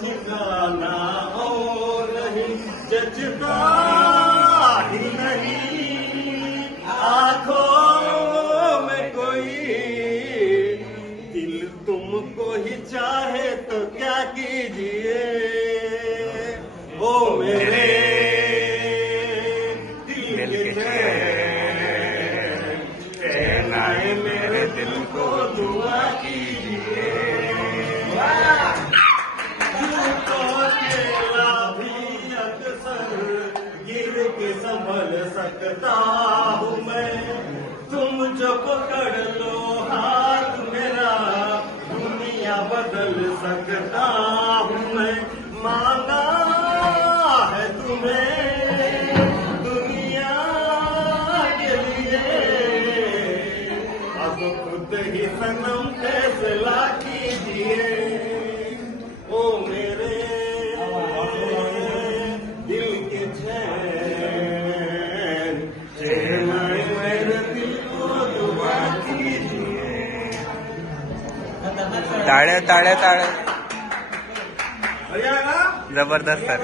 ठिकाना और नहीं जचता ही नहीं आंखों में कोई दिल तुमको ही चाहे तो क्या कीजिए ओ मेरे दिल के चैन आए मेरे दिल को दुआ कीजिए गिर के संभल सकता हूँ मैं तुम जो पकड़ लो हाथ मेरा दुनिया बदल सकता हूँ मैं मांगा है तुम्हें दुनिया के लिए अब खुद ही सनम फैसला कीजिए ओ मेरे दिल के चैन मेरे दिल को दुआ कीजिए टाळ्या टाळ्या टाळ्या जबरदस्त सर.